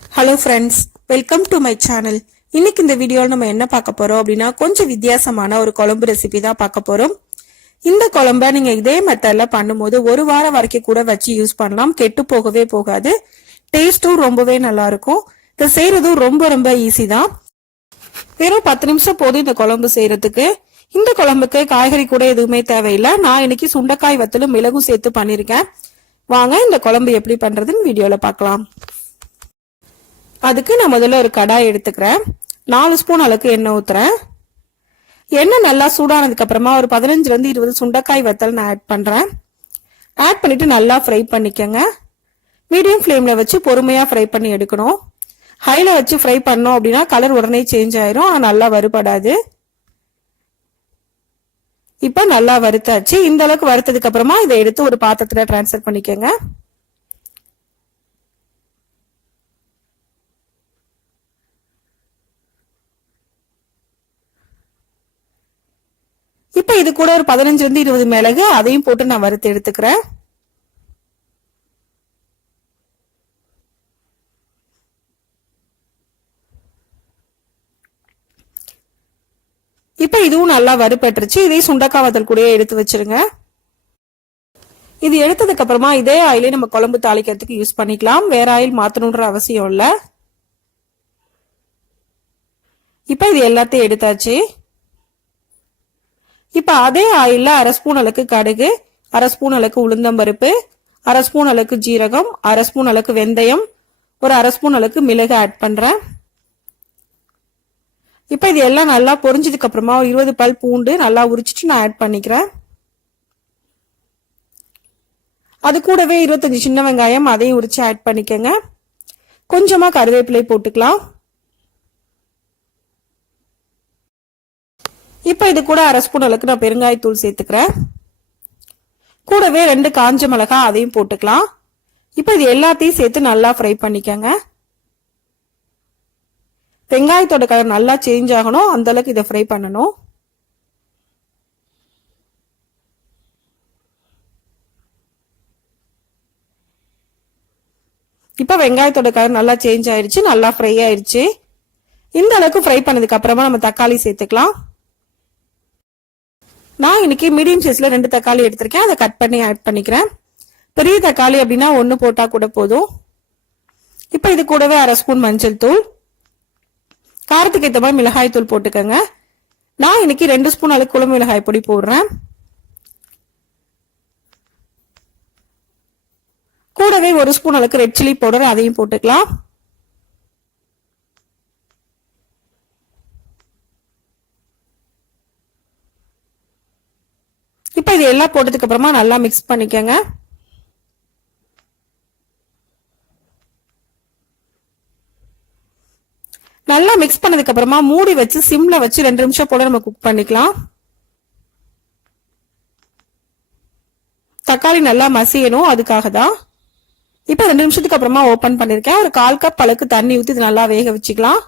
Hello friends welcome to my channel இன்னைக்கு இந்த வீடியோவில் நம்ம என்ன பார்க்க போகிறோம் அப்படின்னா கொஞ்சம் வித்தியாசமான ஒரு குழம்பு ரெசிபி தான் பார்க்க போகிறோம் இந்த குழம்ப நீங்கள் இதே மெத்தடில் பண்ணும்போது ஒரு வாரம் வரைக்கும் கூட வச்சு யூஸ் பண்ணலாம். கெட்டு போகவே போகாது. டேஸ்ட்டும் ரொம்பவே நல்லா இருக்கும். இதை செய்கிறதும் ரொம்ப ரொம்ப ஈஸி தான். வெறும் பத்து நிமிஷம் போதும் இந்த குழம்பு செய்கிறதுக்கு இந்த குழம்புக்கு காய்கறி கூட எதுவுமே தேவையில்லை. நான் இன்னைக்கு சுண்டைக்காய் வத்தலும் மிளகும் சேர்த்து பண்ணியிருக்கேன். வாங்க இந்த குழம்பு எப்படி பண்ணுறதுன்னு வீடியோவில் பார்க்கலாம். அதுக்கு நான் முதல்ல ஒரு கடாய் எடுத்துக்கிறேன். நாலு ஸ்பூன் அளவுக்கு எண்ணெய் ஊத்துறேன். எண்ணெய் நல்லா சூடானதுக்கு அப்புறமா ஒரு பதினஞ்சுலேருந்து இருபது சுண்டைக்காய் வத்தல் நான் ஆட் பண்ணுறேன் ஆட் பண்ணிவிட்டு நல்லா ஃப்ரை பண்ணிக்கோங்க. மீடியம் ஃப்ளேமில் வச்சு பொறுமையாக ஃப்ரை பண்ணி எடுக்கணும். ஹையில் வச்சு ஃப்ரை பண்ணோம் அப்படின்னா கலர் உடனே சேஞ்ச் ஆயிரும். ஆனால் நல்லா வறுபடாது. இப்போ நல்லா வறுத்தாச்சு. இந்த அளவுக்கு வறுத்ததுக்கு அப்புறமா இதை எடுத்து ஒரு பாத்திரத்தில் டிரான்ஸ்ஃபர் பண்ணிக்கோங்க. இப்ப இது கூட ஒரு பதினஞ்சுல இருந்து இருபது மிளகு அதையும் போட்டு நான் வறுத்து எடுத்துக்கிறேன். இப்ப இதுவும் நல்லா வறுப்பேற்றுச்சு இதையும் சுண்டக்காய் வத்தல் கூடயே எடுத்து வச்சிருங்க. இது எடுத்ததுக்கு அப்புறமா இதே ஆயிலே நம்ம குழம்பு தாளிக்கிறதுக்கு யூஸ் பண்ணிக்கலாம். வேற ஆயில் மாத்தணுன்ற அவசியம் இல்லை. இப்ப இது எல்லாத்தையும் எடுத்தாச்சு. இப்ப அதே ஆயில்ல அரை ஸ்பூன் அளவுக்கு கடுகு அரை ஸ்பூன் அளவுக்கு உளுந்தம்பருப்பு அரை ஸ்பூன் அளவுக்கு ஜீரகம் அரை ஸ்பூன் அளவுக்கு வெந்தயம் ஒரு அரை ஸ்பூன் அளவுக்கு மிளகு ஆட் பண்றேன். இப்ப இது எல்லாம் நல்லா பொரிஞ்சதுக்கு அப்புறமா ஒரு இருபது பல் பூண்டு நல்லா உரிச்சிட்டு நான் ஆட் பண்ணிக்கிறேன். அது கூடவே இருபத்தஞ்சு சின்ன வெங்காயம் அதையும் உரிச்சு ஆட் பண்ணிக்கோங்க. கொஞ்சமா கருவேப்பிலை போட்டுக்கலாம். இப்போ இது கூட அரை ஸ்பூன் அளவுக்கு நான் பெருங்காயத்தூள் சேர்த்துக்கிறேன். கூடவே ரெண்டு காஞ்ச மிளகா அதையும் போட்டுக்கலாம். இப்போ இது எல்லாத்தையும் சேர்த்து நல்லா ஃப்ரை பண்ணிக்கோங்க. வெங்காயத்தோட கலர் நல்லா சேஞ்ச் ஆகணும். அந்த அளவுக்கு இதை ஃப்ரை பண்ணணும். இப்போ வெங்காயத்தோட கலர் நல்லா சேஞ்ச் ஆயிடுச்சு நல்லா ஃப்ரை ஆயிடுச்சு இந்த அளவுக்கு ஃப்ரை பண்ணதுக்கு அப்புறமா நம்ம தக்காளி சேர்த்துக்கலாம். நான் இன்னைக்கு மீடியம் சைஸ்ல ரெண்டு தக்காளி எடுத்திருக்கேன். அதை கட் பண்ணி ஆட் பண்ணிக்கிறேன். பெரிய தக்காளி அப்படின்னா ஒன்று போட்டா கூட போதும். இப்போ இது கூடவே அரை ஸ்பூன் மஞ்சள் தூள். காரத்துக்கு ஏற்ற மாதிரி மிளகாய் தூள் போட்டுக்கோங்க. நான் இன்னைக்கு ரெண்டு ஸ்பூன் அளவுக்கு குழம்பு மிளகாய் பொடி போடுறேன். கூடவே ஒரு ஸ்பூன் அளவுக்கு ரெட் சில்லி பவுடர் அதையும் போட்டுக்கலாம். இப்போ இது எல்லாம் போட்டதுக்கு அப்புறமா நல்லா மிக்ஸ் பண்ணிக்கோங்க. நல்லா மிக்ஸ் பண்ணதுக்கு அப்புறமா மூடி வச்சு சிம்ல வச்சு ரெண்டு நிமிஷம் போல நம்ம குக் பண்ணிக்கலாம். தக்காளி நல்லா மசியணும் அதுக்காக தான் இப்போ ரெண்டு நிமிஷத்துக்கு அப்புறமா ஓபன் பண்ணிருக்கேன். ஒரு கால் கப் அளவுக்கு தண்ணி ஊற்றி இது நல்லா வேக வச்சுக்கலாம்.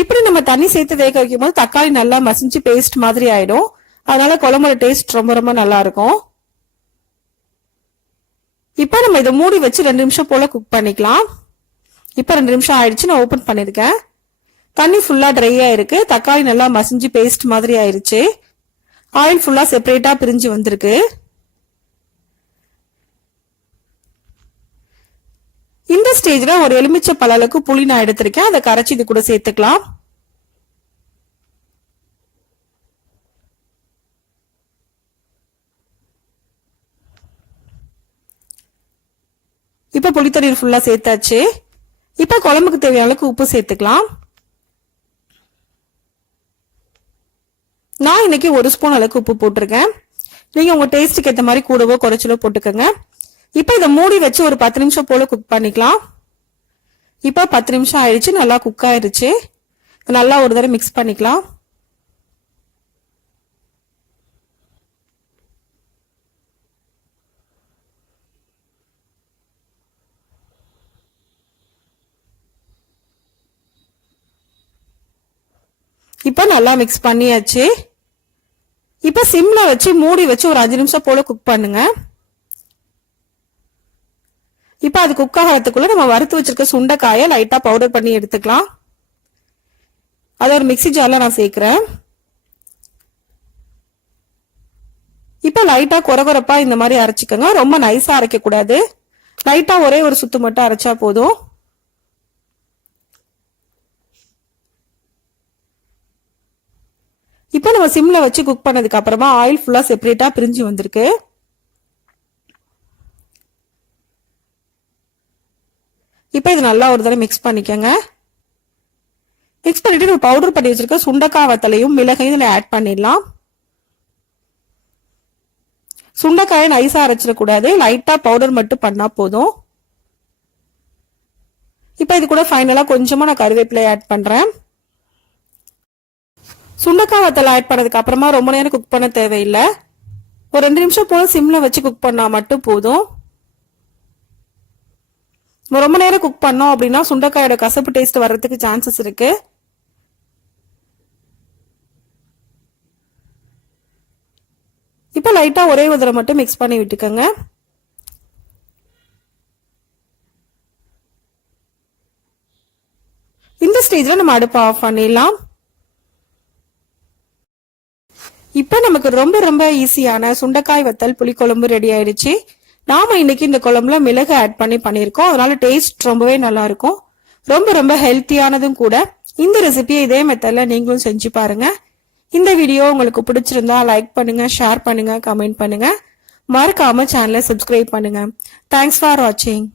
இப்படி நம்ம தண்ணி சேர்த்து வேக வைக்கும் போது தக்காளி நல்லா மசிஞ்சு பேஸ்ட் மாதிரி ஆயிடும். அதனால குழம்போட டேஸ்ட் ரொம்ப ரொம்ப நல்லா இருக்கும் இப்போ நம்ம இதை மூடி வச்சு ரெண்டு நிமிஷம் போல் குக் பண்ணிக்கலாம். இப்போ ரெண்டு நிமிஷம் ஆயிடுச்சு நான் ஓப்பன் பண்ணியிருக்கேன் தண்ணி ஃபுல்லாக ட்ரை ஆயிருக்கு. தக்காளி நல்லா மசிஞ்சு பேஸ்ட் மாதிரி ஆயிடுச்சு ஆயில் ஃபுல்லாக செப்பரேட்டாக பிரிஞ்சு வந்திருக்கு. இந்த ஸ்டேஜில் ஒரு எலுமிச்சை பழலுக்கு புளி நான் எடுத்திருக்கேன். அதை கரைச்சி இது கூட சேர்த்துக்கலாம். இப்போ புளித்தண்ணீர் ஃபுல்லாக சேர்த்தாச்சு. இப்போ குழம்புக்கு தேவையான அளவுக்கு உப்பு சேர்த்துக்கலாம். நான் இன்னைக்கு ஒரு ஸ்பூன் அளவுக்கு உப்பு போட்டிருக்கேன். நீங்கள் உங்கள் டேஸ்ட்டுக்கு ஏற்ற மாதிரி கூடவோ குறைச்சலோ போட்டுக்கோங்க. இப்போ இதை மூடி வச்சு ஒரு பத்து நிமிஷம் போல் குக் பண்ணிக்கலாம். இப்போ பத்து நிமிஷம் ஆயிடுச்சு நல்லா குக் ஆயிடுச்சு நல்லா ஒரு தடவை மிக்ஸ் பண்ணிக்கலாம். இப்ப நல்லா மிக்ஸ் பண்ணியாச்சு. இப்ப சிம்ல வச்சு மூடி வச்சு ஒரு அஞ்சு நிமிஷம் போல குக் பண்ணுங்க. இப்ப அது குக் ஆகிறதுக்குள்ள நம்ம வறுத்து வச்சிருக்க சுண்டைக்காயை லைட்டா பவுடர் பண்ணி எடுத்துக்கலாம். அதை ஒரு மிக்ஸி ஜார்ல நான் சேர்க்கிறேன். இப்ப லைட்டா குறகுறப்பா இந்த மாதிரி அரைச்சிக்கோங்க. ரொம்ப நைஸா அரைக்க கூடாது லைட்டா ஒரே ஒரு சுத்து மட்டும் அரைச்சா போதும். இப்போ நம்ம சிம்ல வச்சு குக் பண்ணதுக்கு அப்புறமா ஆயில் ஃபுல்லா செப்பரேட்டா பிரிஞ்சு வந்திருக்கு. இப்போ இது நல்லா ஒரு தடவை மிக்ஸ் பண்ணிக்கோங்க. மிக்ஸ் பண்ணிட்டு நம்ம பவுடர் பண்ணி வச்சிருக்க சுண்டக்காய் வத்தலையும் மிளகையும் இதில் ஆட் பண்ணிடலாம். சுண்டைக்காயை நைஸாக அரைச்சிடக்கூடாது. லைட்டாக பவுடர் மட்டும் பண்ணால் போதும். இப்போ இது கூட ஃபைனலாக கொஞ்சமாக நான் கருவேப்பிலை ஆட் பண்ணுறேன் சுண்டக்காய் வத்தல் ஆட் பண்ணதுக்கு அப்புறமா ரொம்ப நேரம் குக் பண்ண தேவையில்லை. ஒரு ரெண்டு நிமிஷம் போல சிம்ல வச்சு குக் பண்ணா மட்டும் போதும். ரொம்ப நேரம் குக் பண்ணோம் அப்படின்னா சுண்டக்காயோட கசப்பு டேஸ்ட் வர்றதுக்கு சான்சஸ் இருக்கு. இப்போ லைட்டா ஒரே ஒரு மட்டும் மிக்ஸ் பண்ணி விட்டுக்கோங்க. இந்த ஸ்டேஜ்ல நம்ம அடுப்பை ஆஃப் பண்ணிடலாம். இப்போ நமக்கு ரொம்ப ரொம்ப ஈஸியான சுண்டைக்காய் வத்தல் புளிக்குழம்பு ரெடி ஆயிடுச்சு. நாம இன்னைக்கு இந்த குழம்புல மிளகு ஆட் பண்ணி பண்ணியிருக்கோம். அதனால டேஸ்ட் ரொம்பவே நல்லா இருக்கும். ரொம்ப ரொம்ப ஹெல்த்தியானதும் கூட இந்த ரெசிபியை இதே மெத்தட்ல நீங்களும் செஞ்சு பாருங்க. இந்த வீடியோ உங்களுக்கு பிடிச்சிருந்தா லைக் பண்ணுங்க ஷேர் பண்ணுங்க கமெண்ட் பண்ணுங்க. மறக்காம சேனலை சப்ஸ்கிரைப் பண்ணுங்க. தேங்க்ஸ் ஃபார் வாட்சிங்